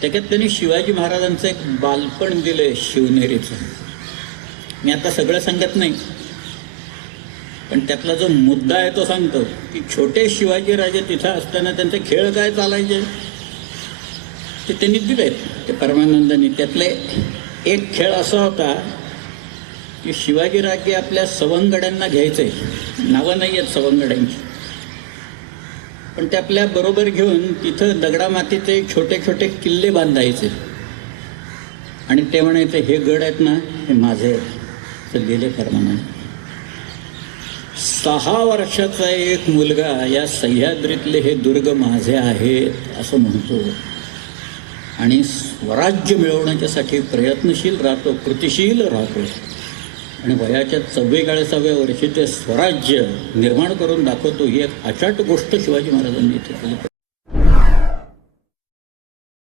त्याच्यात त्यांनी शिवाजी महाराजांचं एक बालपण दिलंय शिवनेरीचं. मी आता सगळं सांगत नाही, पण त्यातला जो मुद्दा आहे तो सांगतो की छोटे शिवाजीराजे तिथं असताना त्यांचे खेळ काय चालायचे ते त्यांनी दिलेत ते परमानंदांनी. त्यातले एक खेळ असा होता की शिवाजीराजे आपल्या सवंगड्यांना घ्यायचे, नावं नाही आहेत सवंगड्यांची, पण ते आपल्या बरोबर घेऊन तिथं दगडामातीचे छोटे छोटे किल्ले बांधायचे आणि ते म्हणायचे हे गड आहेत ना हे माझे आहेत. तर दिले परमानंद. 6 वर्षाचा एक मुलगा या सह्याद्रीतले हे दुर्ग माझे आहेत असं म्हणतो आणि स्वराज्य मिळवण्याच्यासाठी प्रयत्नशील राहतो, कृतिशील राहतो आणि वयाच्या 44व्या वर्षी ते स्वराज्य निर्माण करून दाखवतो. ही एक अचाट गोष्ट शिवाजी महाराजांनी इथे केली.